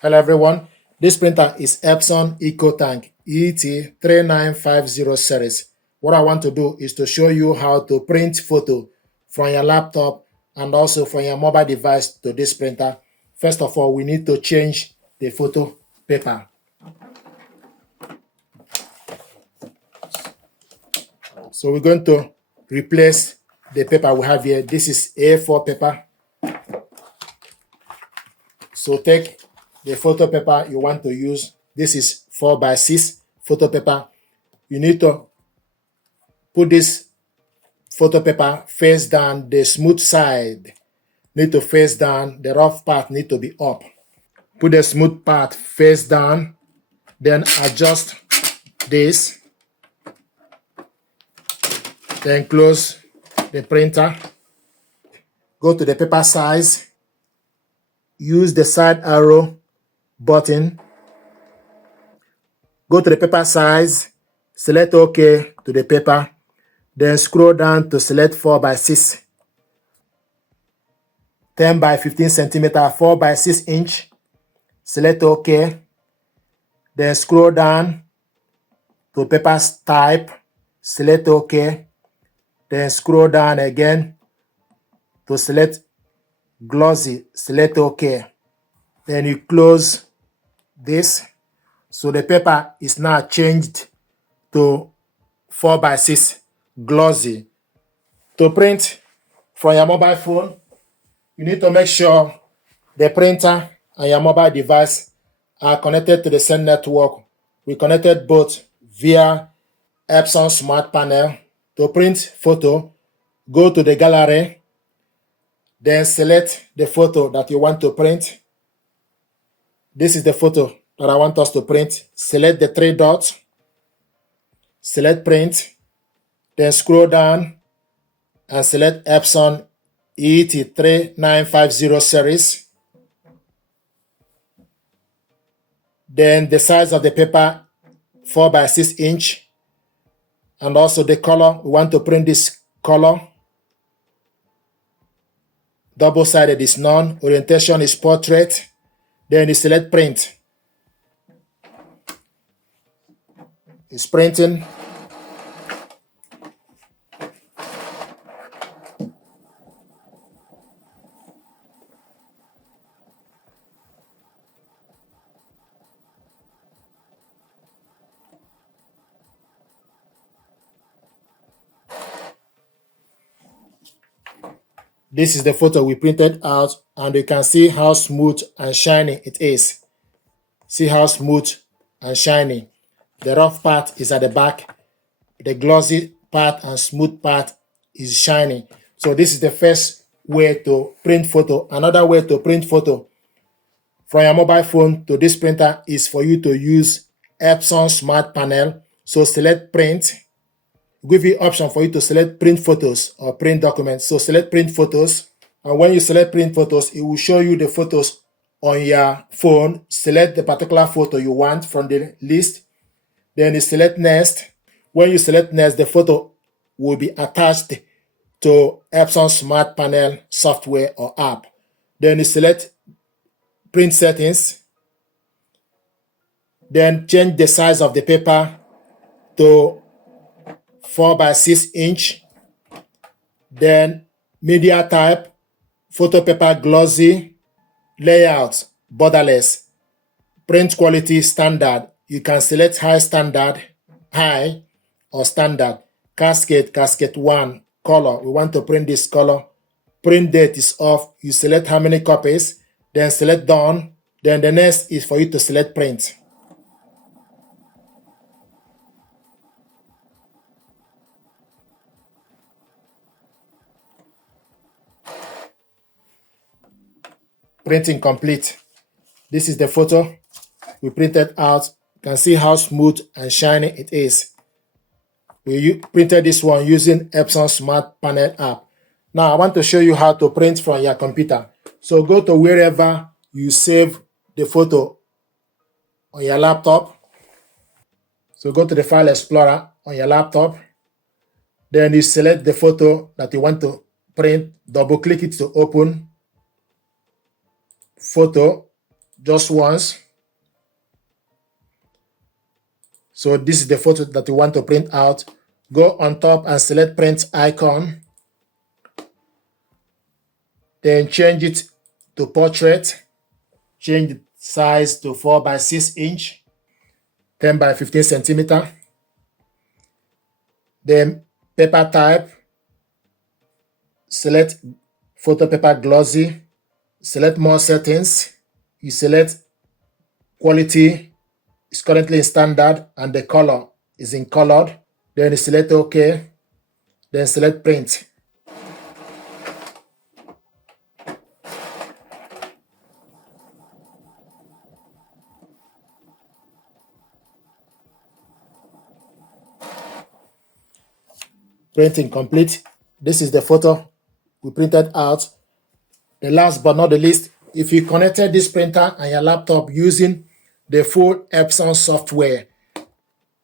Hello everyone, this printer is Epson EcoTank ET-3950 series. What I want to do is to show you how to print photo from your laptop and also from your mobile device to this printer. First of all, we need to change the photo paper. So we're going to replace the paper we have here. This is A4 paper. So take the photo paper you want to use. This is 4x6 photo paper. You need to put this photo paper face down. The smooth side need to face down. The rough part need to be up. Put the smooth part face down. Then adjust this. Then close the printer. Go to the paper size. Use the side arrow button. Go to the paper size. Select OK to the paper. Then scroll down to select 4x6. 10 by 15 centimeter, 4 by 6 inch. Select OK. Then scroll down to paper type. Select OK. Then scroll down again to select glossy. Select OK. Then you close this. So the paper is now changed to 4x6 glossy. To print from your mobile phone, you need to make sure the printer and your mobile device are connected to the same network. We connected both via Epson Smart Panel. To print photo, go to the gallery, then select the photo that you want to print. This is the photo that I want us to print. Select the three dots, select print, then scroll down and select Epson ET-3950 series. Then the size of the paper, 4 by 6 inch. And also the color, we want to print this color. Double-sided is none. Orientation is portrait. Then you select print. It's printing. This is the photo we printed out, and you can see how smooth and shiny it is. See how smooth and shiny. The rough part is at the back. The glossy part and smooth part is shiny. So this is the first way to print photo. Another way to print photo from your mobile phone to this printer is for you to use Epson Smart Panel. So select print. Give you option for you to select print photos or print documents. So select print photos, and when you select print photos, it will show you the photos on your phone. Select the particular photo you want from the list. Then you select next. When you select next, the photo will be attached to Epson Smart Panel software or app. Then you select print settings. Then change the size of the paper to 4 by 6 inch. Then media type, photo paper glossy, layout borderless, print quality standard. You can select high standard, high or standard. Cascade 1, color. We want to print this color. Print date is off. You select how many copies, then select done. Then the next is for you to select print. Printing complete. This is the photo we printed out. You can see how smooth and shiny it is. We printed this one using Epson Smart Panel app. Now I want to show you how to print from your computer. So go to wherever you save the photo on your laptop. So go to the File Explorer on your laptop. Then you select the photo that you want to print. Double click it to open. Photo. just once. So this is the photo that you want to print out. Go on top and select print icon. Then change it to portrait. Change the size to 4 by 6 inch, 10 by 15 centimeter. Then paper type. Select photo paper glossy. Select more settings. You select quality is currently in standard and the color is in colored. Then you select OK. Then select print. Printing complete. This is the photo we printed out. The last but not the least, if you connected this printer and your laptop using the full Epson software,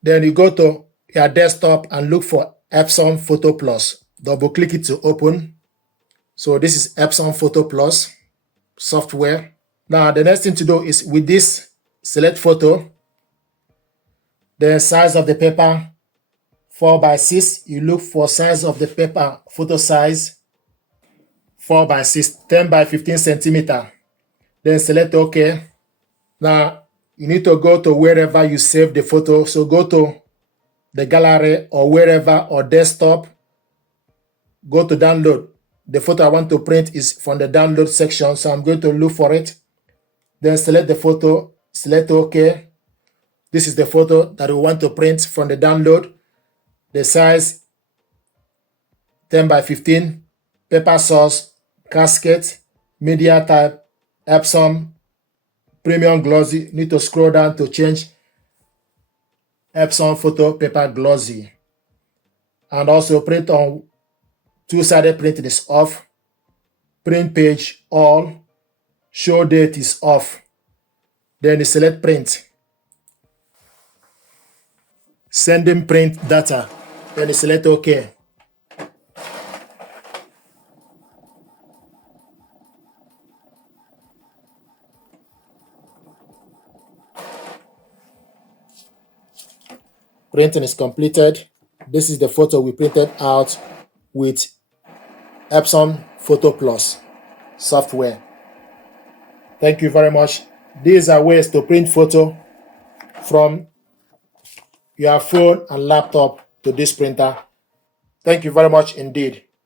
then you go to your desktop and look for Epson Photo Plus. Double click it to open. So this is Epson Photo Plus software. Now the next thing to do is with this, select photo, the size of the paper 4 by 6. You look for size of the paper, photo size 4 by 6, 10 by 15 centimeter. Then select OK. Now you need to go to wherever you save the photo. So go to the gallery or wherever, or desktop. Go to download. The photo I want to print is from the download section, so I'm going to look for it. Then select the photo, select OK. This is the photo that we want to print from the download. The size 10 by 15, paper source, casket, media type, Epson Premium Glossy. Need to scroll down to change Epson Photo Paper Glossy. And also print on two-sided printing is off. Print page all. Show date is off. Then you select print. Sending print data. Then you select OK. Printing is completed. This is the photo we printed out with Epson Photo Plus software. Thank you very much. These are ways to print photo from your phone and laptop to this printer. Thank you very much indeed.